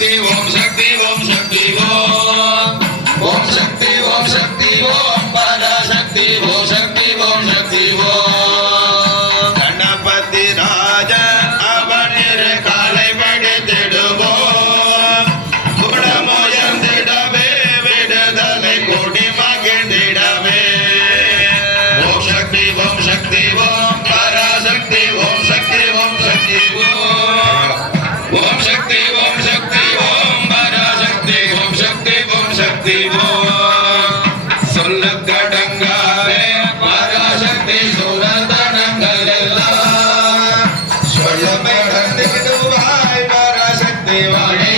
शक्ति ओम शक्ति ओम शक्ति ओम शक्ति ओम शक्ति ओम पराशक्ति ओम शक्ति ओम शक्ति ओम गणपति राज அவனிர் காலை படைத்திடுவோம் குணமுயர்ந்திடவே விடுதலை கொடி மகிழ்ந்திடவே ஓம் சக்தி ஓம் சக்தி ஓம் பராசக்தி ஓம் சக்தி ஓம் சக்தி ஓம் சக்தி ஓம் சக்தி ஓம் பராசக்தி ஓம் சக்தி ஓம் சக்தி ஓம் சொல்லக்கடங்காவே பராசக்தி சுரதனங்கள் எல்லாம் சொல்லமே கண்டிடுவாய் பராசக்தி வாழே